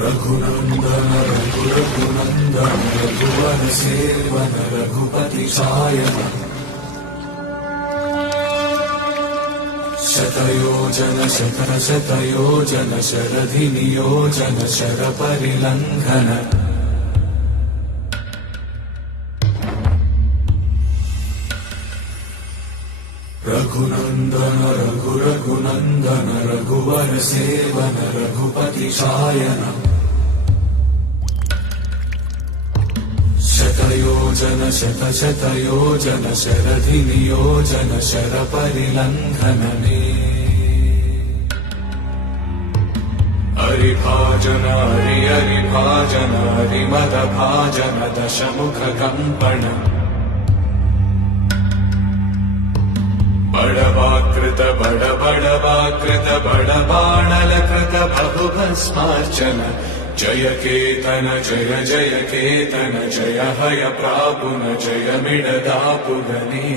रघुनन्दन रघुनन्दन रघुवर सेवन रघुपति सायन शतयोजन शतयोजन शरधि नियोजन शर परिलंघन रघुनन्दन रघुनन्दन रघुवर सेवन रघुपति सायन शतयोजन शतयोजन शरधि नियोजन शर परिलंघनने हरिभाजन हरिभाजन हरिमद भाजन दशमुख कंपन बड़वाकृत बड़बाणलकृत बहुभस्मार्चन जय केतन जय हय प्रापुन जय मिडदापुगने।